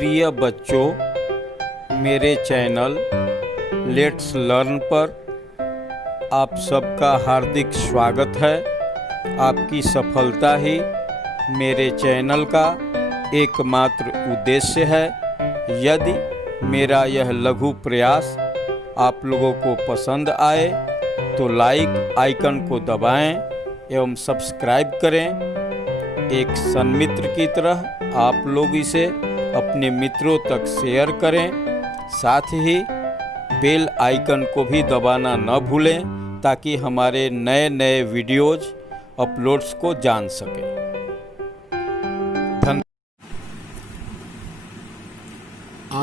प्रिय बच्चों, मेरे चैनल लेट्स लर्न पर आप सबका हार्दिक स्वागत है। आपकी सफलता ही मेरे चैनल का एकमात्र उद्देश्य है। यदि मेरा यह लघु प्रयास आप लोगों को पसंद आए तो लाइक आइकन को दबाएं एवं सब्सक्राइब करें। एक सन्मित्र की तरह आप लोग इसे अपने मित्रों तक शेयर करें। साथ ही बेल आइकन को भी दबाना न भूलें ताकि हमारे नए नए वीडियोज अपलोड्स को जान सकें।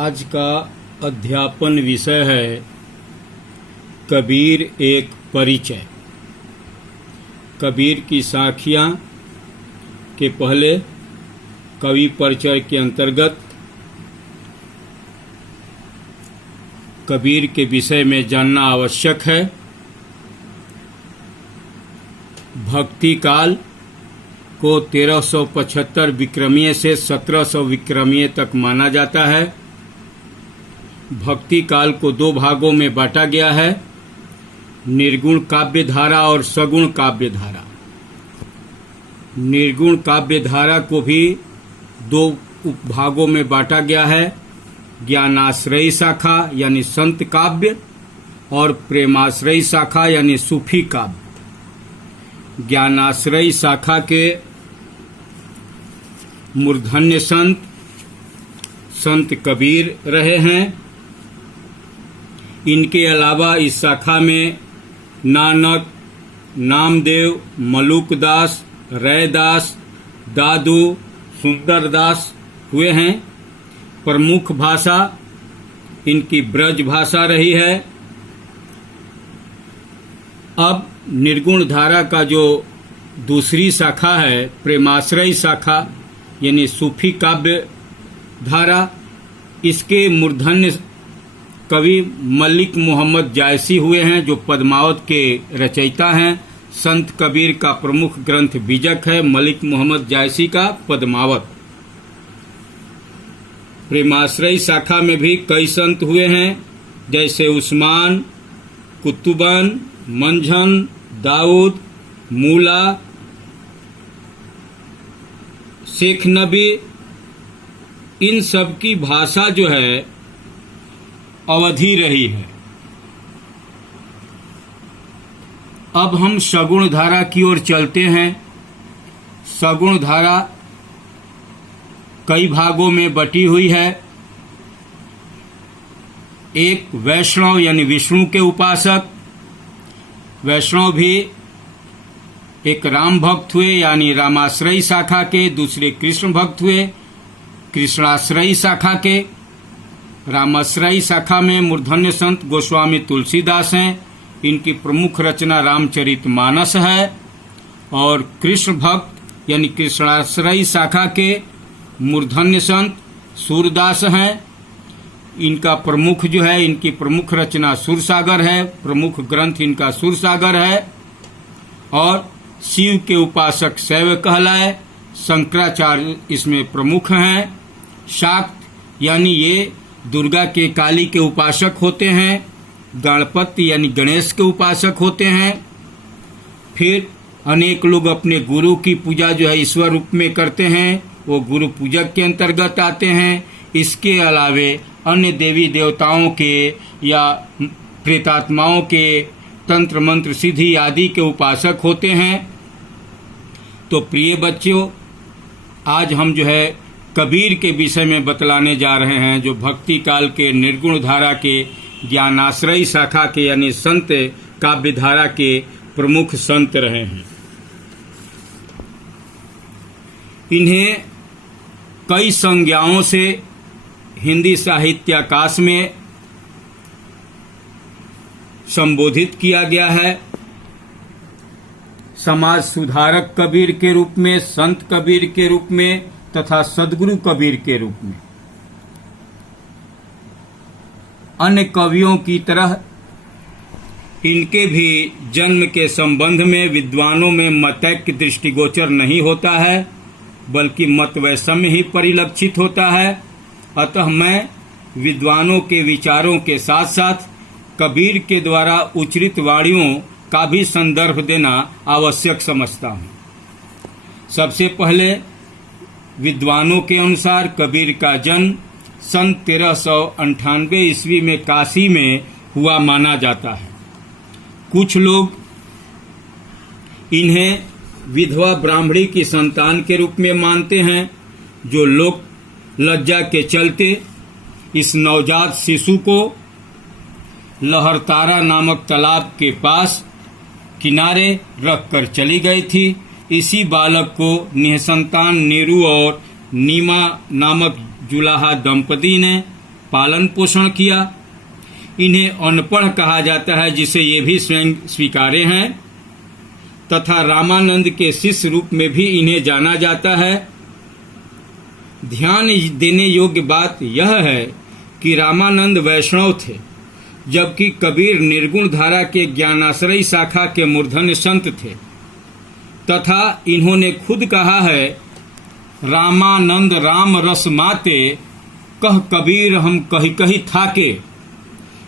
आज का अध्यापन विषय है कबीर एक परिचय। कबीर की साखियाँ के पहले कवि परिचय के अंतर्गत कबीर के विषय में जानना आवश्यक है। भक्ति काल को 1375 विक्रमीय से 1700 विक्रमीय तक माना जाता है। भक्ति काल को दो भागों में बांटा गया है, निर्गुण काव्य धारा और सगुण काव्य धारा। निर्गुण काव्य धारा को भी दो उपभागों में बांटा गया है, ज्ञानाश्रयी शाखा यानी संत काव्य और प्रेमाश्रयी शाखा यानी सूफी काव्य। ज्ञानाश्रयी शाखा के मूर्धन्य संत कबीर रहे हैं। इनके अलावा इस शाखा में नानक, नामदेव, मलुकदास, रैदास, दादू, सुंदरदास हुए हैं। प्रमुख भाषा इनकी ब्रज भाषा रही है। अब निर्गुण धारा का जो दूसरी शाखा है, प्रेमाश्रयी शाखा यानी सूफी काव्य धारा, इसके मूर्धन्य कवि मलिक मोहम्मद जायसी हुए हैं, जो पद्मावत के रचयिता हैं। संत कबीर का प्रमुख ग्रंथ बीजक है मलिक मोहम्मद जायसी का पद्मावत। प्रेमाश्रयी शाखा में भी कई संत हुए हैं, जैसे उस्मान, कुतुबन, मंझन, दाऊद, मूला, शेख नबी। इन सब की भाषा जो है अवधी रही है। अब हम सगुण धारा की ओर चलते हैं। सगुण धारा कई भागों में बटी हुई है। एक वैष्णव यानी विष्णु के उपासक। वैष्णव भी एक राम भक्त हुए यानी रामाश्रयी शाखा के, दूसरे कृष्ण भक्त हुए कृष्णाश्रयी शाखा के। रामाश्रयी शाखा में मूर्धन्य संत गोस्वामी तुलसीदास हैं। इनकी प्रमुख रचना रामचरितमानस है। और कृष्ण भक्त यानी कृष्णाश्रयी शाखा के मूर्धन्य संत सूरदास हैं। इनका प्रमुख जो है, इनकी प्रमुख रचना सुरसागर है। प्रमुख ग्रंथ इनका सुरसागर है। और शिव के उपासक शैव कहलाए। शंकराचार्य इसमें प्रमुख हैं। शाक्त यानी ये दुर्गा के, काली के उपासक होते हैं। गणपति यानी गणेश के उपासक होते हैं। फिर अनेक लोग अपने गुरु की पूजा जो है ईश्वर रूप में करते हैं, वो गुरु पूजक के अंतर्गत आते हैं। इसके अलावे अन्य देवी देवताओं के या प्रेतात्माओं के तंत्र मंत्र सिद्धि आदि के उपासक होते हैं। तो प्रिय बच्चों, आज हम जो है कबीर के विषय में बतलाने जा रहे हैं, जो भक्ति काल के निर्गुण धारा के, ज्ञानाश्रयी शाखा के यानी संत काव्य धारा के प्रमुख संत रहे हैं। इन्हें कई संज्ञाओं से हिंदी साहित्याकाश में संबोधित किया गया है। समाज सुधारक कबीर के रूप में, संत कबीर के रूप में तथा सदगुरु कबीर के रूप में। अन्य कवियों की तरह इनके भी जन्म के संबंध में विद्वानों में मतैक्य दृष्टिगोचर नहीं होता है, बल्कि मत वैषम्य ही परिलक्षित होता है। अतः मैं विद्वानों के विचारों के साथ साथ कबीर के द्वारा उच्चरित वाणियों का भी संदर्भ देना आवश्यक समझता हूँ। सबसे पहले विद्वानों के अनुसार कबीर का जन्म सन 1398 ईस्वी में काशी में हुआ माना जाता है। कुछ लोग इन्हें विधवा ब्राह्मणी की संतान के रूप में मानते हैं, जो लोक लज्जा के चलते इस नवजात शिशु को लहरतारा नामक तालाब के पास किनारे रखकर चली गई थी। इसी बालक को निःसंतान नीरू और नीमा नामक जुलाहा दंपति ने पालन पोषण किया। इन्हें अनपढ़ कहा जाता है, जिसे ये भी स्वयं स्वीकार्य हैं, तथा रामानंद के शिष्य रूप में भी इन्हें जाना जाता है। ध्यान देने योग्य बात यह है कि रामानंद वैष्णव थे, जबकि कबीर निर्गुण धारा के ज्ञानाश्रयी शाखा के मूर्धन्य संत थे, तथा इन्होंने खुद कहा है, रामानंद राम रस माते, कह कबीर हम कही कही थाके।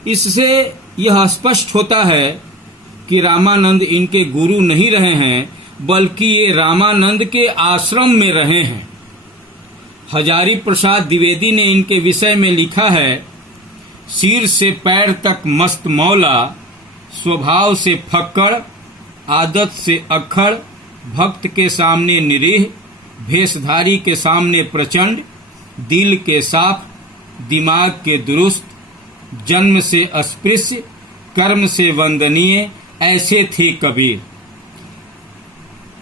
इससे यह स्पष्ट होता है कि रामानंद इनके गुरु नहीं रहे हैं, बल्कि ये रामानंद के आश्रम में रहे हैं। हजारी प्रसाद द्विवेदी ने इनके विषय में लिखा है, सिर से पैर तक मस्त मौला, स्वभाव से फक्कड़, आदत से अक्खड़, भक्त के सामने निरीह, भेषधारी के सामने प्रचंड, दिल के साफ, दिमाग के दुरुस्त, जन्म से अस्पृश्य, कर्म से वंदनीय, ऐसे थे कबीर।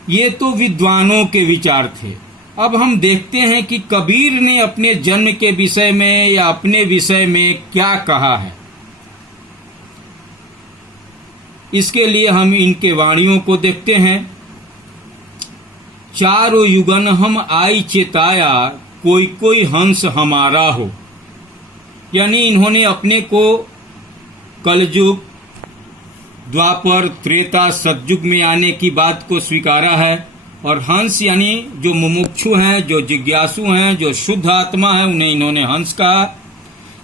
ये तो विद्वानों के विचार थे। अब हम देखते हैं कि कबीर ने अपने जन्म के विषय में या अपने विषय में क्या कहा है। इसके लिए हम इनके वाणियों को देखते हैं। चारों युगन हम आई चेताया, कोई कोई हंस हमारा हो। यानी इन्होंने अपने को कलयुग, द्वापर, त्रेता, सतयुग में आने की बात को स्वीकारा है। और हंस यानी जो मुमुक्षु हैं, जो जिज्ञासु हैं, जो शुद्ध आत्मा है, उन्हें इन्होंने हंस कहा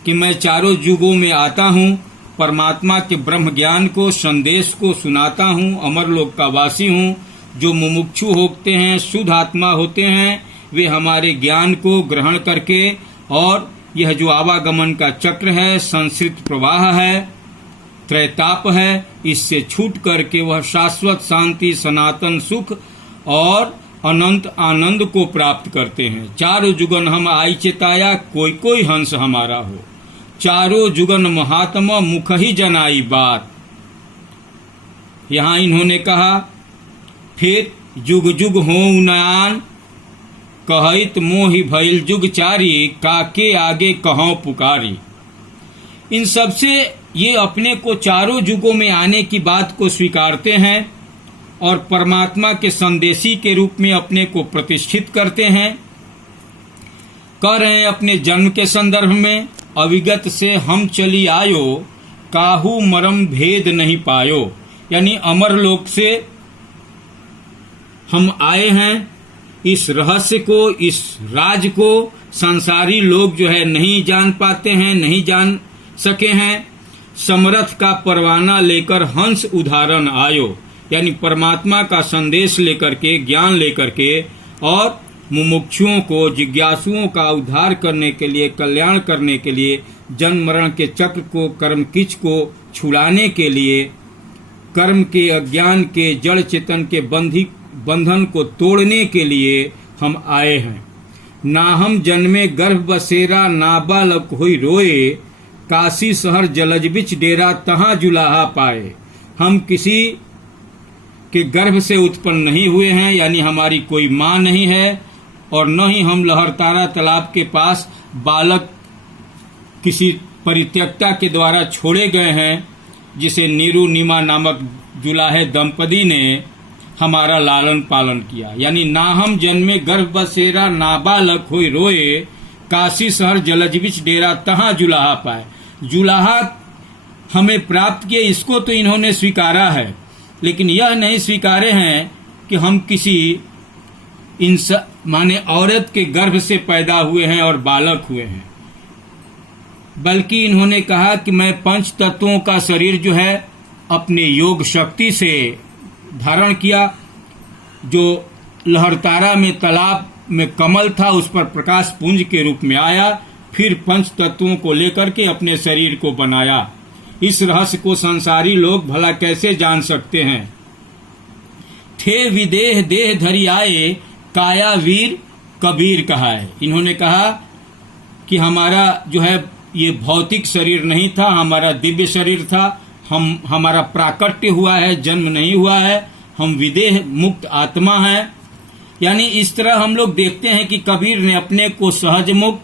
कि मैं चारों युगों में आता हूँ, परमात्मा के ब्रह्म ज्ञान को, संदेश को सुनाता हूँ, अमरलोक का वासी हूँ। जो मुमुक्षु होते हैं, शुद्ध आत्मा होते हैं, वे हमारे ज्ञान को ग्रहण करके और यह जो आवागमन का चक्र है, संस्कृत प्रवाह है, त्रैताप है, इससे छूट करके वह शाश्वत शांति, सनातन सुख और अनंत आनंद को प्राप्त करते हैं। चारों जुगन हम आई चेताया, कोई कोई हंस हमारा हो। चारों जुगन महात्मा मुख ही जनाई बात। यहाँ इन्होंने कहा, फिर जुग जुग हो नयान, कहत मोहि भइल जुग चारी, काके आगे कहों पुकारी। इन सबसे ये अपने को चारों युगों में आने की बात को स्वीकारते हैं और परमात्मा के संदेशी के रूप में अपने को प्रतिष्ठित करते हैं। कह रहे हैं अपने जन्म के संदर्भ में, अविगत से हम चली आयो, काहू मरम भेद नहीं पायो। यानी अमरलोक से हम आए हैं। इस रहस्य को, इस राज को संसारी लोग जो है नहीं जान पाते हैं, नहीं जान सके हैं। समरथ का परवाना लेकर हंस उदाहरण आयो। यानी परमात्मा का संदेश लेकर के, ज्ञान लेकर के और मुमुक्षुओं को, जिज्ञासुओं का उद्धार करने के लिए, कल्याण करने के लिए, जन्म मरण के चक्र को, कर्म किच को छुड़ाने के लिए, कर्म के, अज्ञान के, जड़ चेतन के बंधन को तोड़ने के लिए हम आए हैं। ना हम जन्मे गर्भ बसेरा, ना बालक हुई रोए, काशी शहर जलज बिच डेरा, तहां जुलाहा पाए। हम किसी के गर्भ से उत्पन्न नहीं हुए हैं, यानी हमारी कोई माँ नहीं है, और न ही हम लहरतारा तालाब के पास बालक किसी परित्यक्ता के द्वारा छोड़े गए हैं, जिसे नीरू नीमा नामक जुलाहे दंपति ने हमारा लालन पालन किया। यानी ना हम जन्मे गर्भ बसेरा, ना बालक होई रोए, काशी शहर जलज बिच डेरा, तहां जुलाहा पाए। जुलाहा हमें प्राप्त किए, इसको तो इन्होंने स्वीकारा है, लेकिन यह नहीं स्वीकारे हैं कि हम किसी माने औरत के गर्भ से पैदा हुए हैं और बालक हुए हैं। बल्कि इन्होंने कहा कि मैं पंच तत्वों का शरीर जो है अपने योग शक्ति से धारण किया। जो लहरतारा में तालाब में कमल था उस पर प्रकाश पुंज के रूप में आया, फिर पंच तत्वों को लेकर के अपने शरीर को बनाया। इस रहस्य को संसारी लोग भला कैसे जान सकते हैं। थे विदेह देह धरी आए, काया वीर कबीर कहा है। इन्होंने कहा कि हमारा जो है ये भौतिक शरीर नहीं था, हमारा दिव्य शरीर था। हमारा प्राकट्य हुआ है, जन्म नहीं हुआ है। हम विदेह मुक्त आत्मा है। यानी इस तरह हम लोग देखते हैं कि कबीर ने अपने को सहज मुक्त,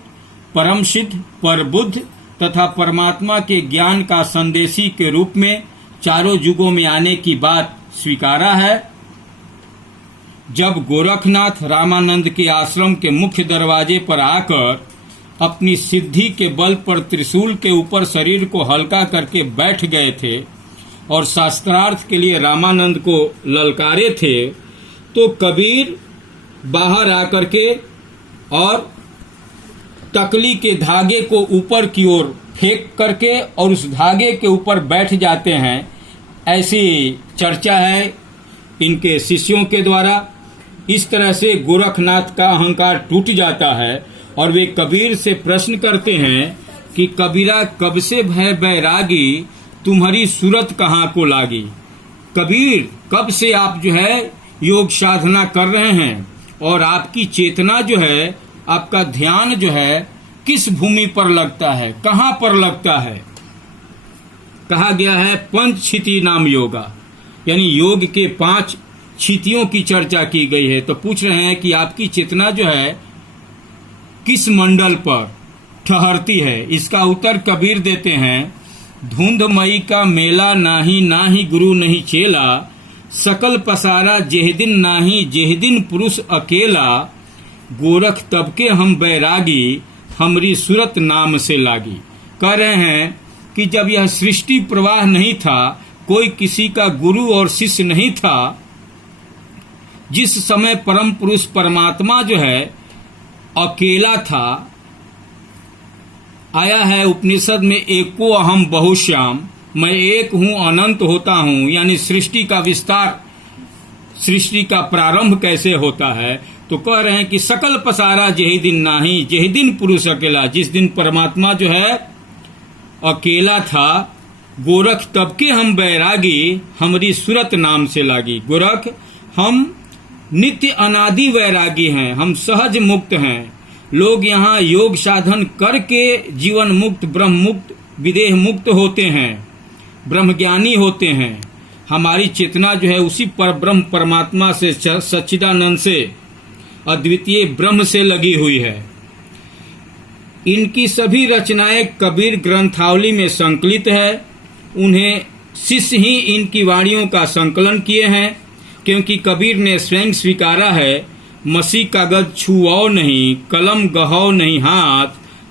परम सिद्ध, परबुद्ध तथा परमात्मा के ज्ञान का संदेशी के रूप में चारों युगों में आने की बात स्वीकारा है। जब गोरखनाथ रामानंद के आश्रम के मुख्य दरवाजे पर आकर अपनी सिद्धि के बल पर त्रिशूल के ऊपर शरीर को हल्का करके बैठ गए थे और शास्त्रार्थ के लिए रामानंद को ललकारे थे, तो कबीर बाहर आकर के और तकली के धागे को ऊपर की ओर फेंक करके और उस धागे के ऊपर बैठ जाते हैं। ऐसी चर्चा है इनके शिष्यों के द्वारा। इस तरह से गोरखनाथ का अहंकार टूट जाता है और वे कबीर से प्रश्न करते हैं कि कबीरा कब से भय बैरागी, तुम्हारी सूरत कहाँ को लागी। कबीर कब से आप जो है योग साधना कर रहे हैं और आपकी चेतना जो है, आपका ध्यान जो है किस भूमि पर लगता है, कहाँ पर लगता है। कहा गया है पंच क्षिति नाम योगा, यानी योग के 5 क्षितियों की चर्चा की गई है। तो पूछ रहे हैं कि आपकी चेतना जो है किस मंडल पर ठहरती है। इसका उत्तर कबीर देते हैं, धुंधमई का मेला नाही, नाही गुरु नहीं चेला, सकल पसारा जेह दिन नाही, जेह दिन पुरुष अकेला, गोरख तब के हम बैरागी, हमरी सूरत नाम से लागी। कह रहे हैं कि जब यह सृष्टि प्रवाह नहीं था, कोई किसी का गुरु और शिष्य नहीं था, जिस समय परम पुरुष परमात्मा जो है अकेला था, आया है उपनिषद में एको अहम बहुश्याम, मैं एक हूं अनंत होता हूं। यानी सृष्टि का विस्तार, सृष्टि का प्रारंभ कैसे होता है। तो कह रहे हैं कि सकल पसारा जेहि दिन नाही, जेहि दिन पुरुष अकेला। जिस दिन परमात्मा जो है अकेला था, गोरख तब के हम बैरागी, हमारी सूरत नाम से लागी। गोरख हम नित्य अनादि वैरागी हैं, हम सहज मुक्त हैं। लोग यहाँ योग साधन करके जीवन मुक्त, ब्रह्म मुक्त, विदेह मुक्त होते हैं, ब्रह्मज्ञानी होते हैं। हमारी चेतना जो है उसी पर ब्रह्म परमात्मा से, सच्चिदानंद से, अद्वितीय ब्रह्म से लगी हुई है। इनकी सभी रचनाएं कबीर ग्रंथावली में संकलित है। उन्हें शिष्य ही इनकी वाणियों का संकलन किए हैं, क्योंकि कबीर ने स्वयं स्वीकारा है, मसी कागज छुओ नहीं, कलम गहो नहीं हाथ,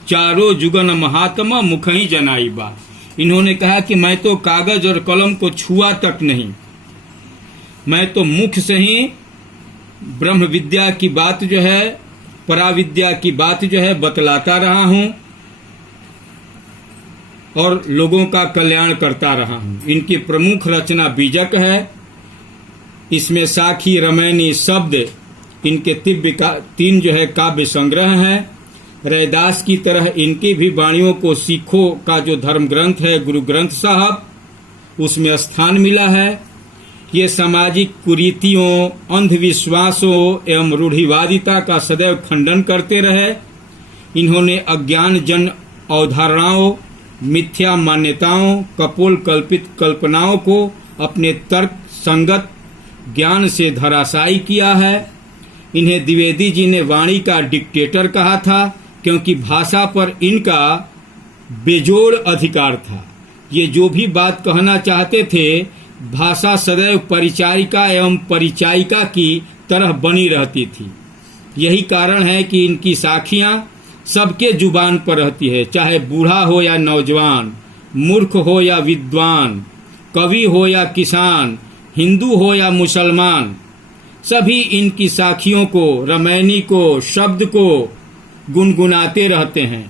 चारों जुगन महात्मा मुख ही जनाई बात। इन्होंने कहा कि मैं तो कागज और कलम को छुआ तक नहीं, मैं तो मुख से ही ब्रह्म विद्या की बात जो है, पराविद्या की बात जो है बतलाता रहा हूं और लोगों का कल्याण करता रहा हूं। इनकी प्रमुख रचना बीजक है। इसमें साखी, रमैनी, शब्द, इनके 3 जो है काव्य संग्रह हैं। रैदास की तरह इनकी भी वाणियों को सिखों का जो धर्म ग्रंथ है गुरु ग्रंथ साहब, उसमें स्थान मिला है। ये सामाजिक कुरीतियों, अंधविश्वासों एवं रूढ़िवादिता का सदैव खंडन करते रहे। इन्होंने अज्ञान जन अवधारणाओं, मिथ्या मान्यताओं, कपोल कल्पित कल्पनाओं को अपने तर्क संगत ज्ञान से धराशायी किया है। इन्हें द्विवेदी जी ने वाणी का डिक्टेटर कहा था, क्योंकि भाषा पर इनका बेजोड़ अधिकार था। ये जो भी बात कहना चाहते थे, भाषा सदैव परिचारिका एवं परिचायिका की तरह बनी रहती थी। यही कारण है कि इनकी साखियां सबके जुबान पर रहती है, चाहे बूढ़ा हो या नौजवान, मूर्ख हो या विद्वान, कवि हो या किसान, हिंदू हो या मुसलमान, सभी इनकी साखियों को, रमैनी को, शब्द को गुनगुनाते रहते हैं।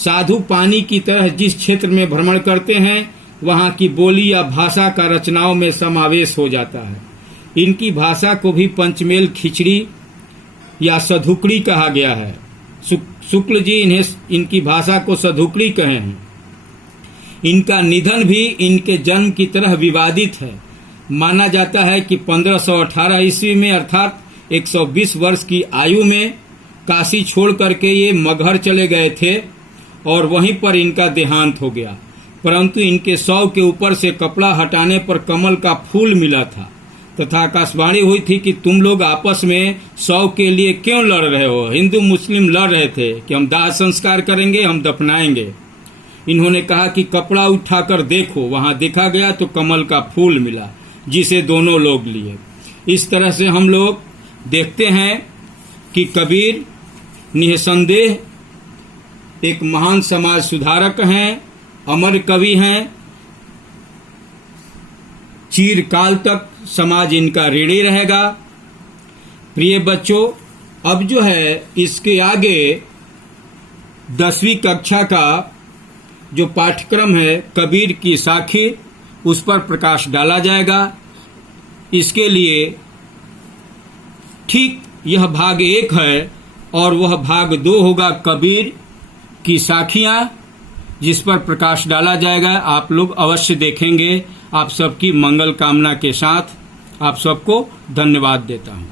साधु पानी की तरह जिस क्षेत्र में भ्रमण करते हैं वहां की बोली या भाषा का रचनाओं में समावेश हो जाता है। इनकी भाषा को भी पंचमेल खिचड़ी या सधुकड़ी कहा गया है। शुक्ल जी इनकी भाषा को सधुकड़ी कहे हैं। इनका निधन भी इनके जन्म की तरह विवादित है। माना जाता है कि 1518 ईस्वी में अर्थात 120 वर्ष की आयु में काशी छोड़ करके ये मगहर चले गए थे और वहीं पर इनका देहांत हो गया। परंतु इनके शव के ऊपर से कपड़ा हटाने पर कमल का फूल मिला था तथा आकाशवाणी हुई थी कि तुम लोग आपस में शव के लिए क्यों लड़ रहे हो। हिंदू मुस्लिम लड़ रहे थे कि हम दाह संस्कार करेंगे, हम दफनाएंगे। इन्होंने कहा कि कपड़ा उठाकर देखो। वहां देखा गया तो कमल का फूल मिला जिसे दोनों लोग लिए। इस तरह से हम लोग देखते हैं कि कबीर निसंदेह एक महान समाज सुधारक हैं, अमर कवि हैं। चिरकाल तक समाज इनका ऋणी रहेगा। प्रिय बच्चों, अब जो है इसके आगे 10वीं कक्षा का जो पाठ्यक्रम है कबीर की साखी, उस पर प्रकाश डाला जाएगा। इसके लिए ठीक यह भाग 1 है और वह भाग 2 होगा कबीर की साखियां, जिस पर प्रकाश डाला जाएगा। आप लोग अवश्य देखेंगे। आप सबकी मंगल कामना के साथ आप सबको धन्यवाद देता हूं।